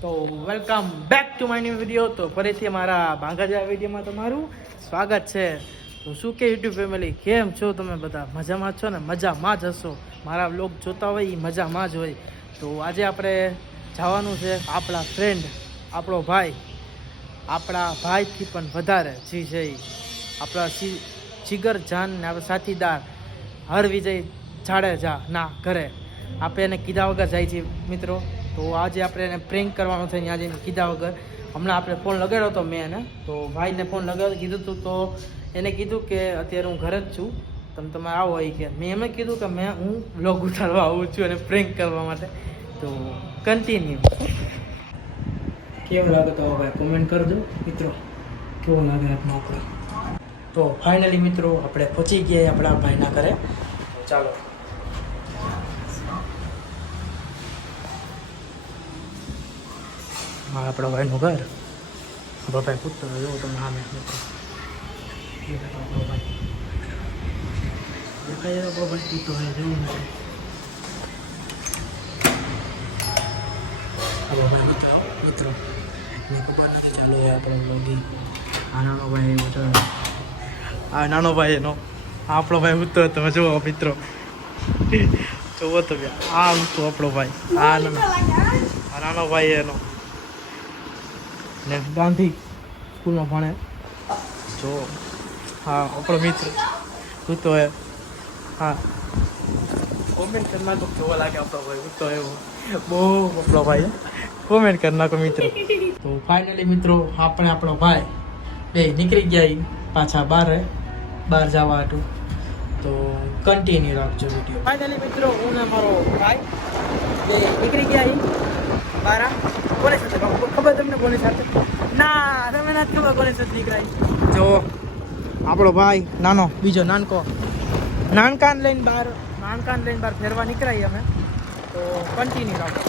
તો welcome back to my new video. તો ફરીથી મારા ભાંગાજા વિડીયોમાં તમારું સ્વાગત છે. તો શું કે યુટ્યુબ ફેમિલી, કેમ છો તમે બધા? મજામાં છો ને? મજામાં જ હશો. મારા વ્લોગ જોતા હોય એ મજામાં જ હોય. તો આજે આપણે જવાનું છે આપણા ફ્રેન્ડ, આપણો ભાઈ, આપણા ભાઈથી પણ વધારે જી છે ઈ આપણા જીગર જાન ને આપણા સાથીદાર હરવિજય જાડેજા ના ઘરે આપણે એને કીધા વગર જાય છે મિત્રો. તો આજે આપણે એને પ્રેન્ક કરવાનો છે ત્યાં જઈને કીધા વગર. હમણાં આપણે ફોન લગાડ્યો હતો મેં એને, તો ભાઈને ફોન લગાવી કીધું હતું. તો એને કીધું કે અત્યારે હું ઘરે જ છું, તમારે આવો હોય કે. મેં એમ કીધું કે હું વ્લોગ ઉતારવા આવું છું અને પ્રેન્ક કરવા માટે. તો કન્ટિન્યુ. કેવું લાગે તો ભાઈ કોમેન્ટ કરજો મિત્રો, કેવું લાગે આપણો. તો ફાઇનલી મિત્રો આપણે પહોંચી ગયા આપણા ભાઈના ઘરે. તો ચાલો. હા, આપણા ભાઈનું ઘર. આપણો ભાઈ પૂછતો એવો તમે સામે મિત્રો આપણો ભાઈ દેખાય. આપણો ભાઈ પૂછતો હોય જેવું નથી. આપણો ભાઈ મિત્રો મેં ખબર નથી. ચાલો એ આપણો લોગી. આ નાનો ભાઈ મિત્રો, આ નાનો ભાઈ એનો આપણો ભાઈ પૂછતો હોય તમે જુઓ મિત્રો, જોવો તમે. આ પૂછતો આપણો ભાઈ, આ નાનો ભાઈ એનો ને ગાંધી સ્કૂલમાં ભણે. જો હા આપણો મિત્ર સૂતો હે. હા, કોમેન્ટ કરી નાખો કેવો લાગે આપણો ભાઈ સૂતો એવો. બહુ આપણો ભાઈ કોમેન્ટ કરી નાખો મિત્રો. તો ફાઇનલી મિત્રો આપણે આપણો ભાઈ બે નીકળી ગયા પાછા બહાર જવા હતું. તો કન્ટિન્યુ રાખજો વિડીયો. ફાઇનલી મિત્રો હું ને મારો ભાઈ બે નીકળી ગયા બહાર. કોને સાથે ખબર તમને? કોની સાથે? ના, તમે નથી ખબર કોની સાથે નીકળાય. જો આપણો ભાઈ નાનો, બીજો નાનકાન લઈને બહાર ફેરવા નીકળાય અમે. તો કન્ટિન્યુ રાખો.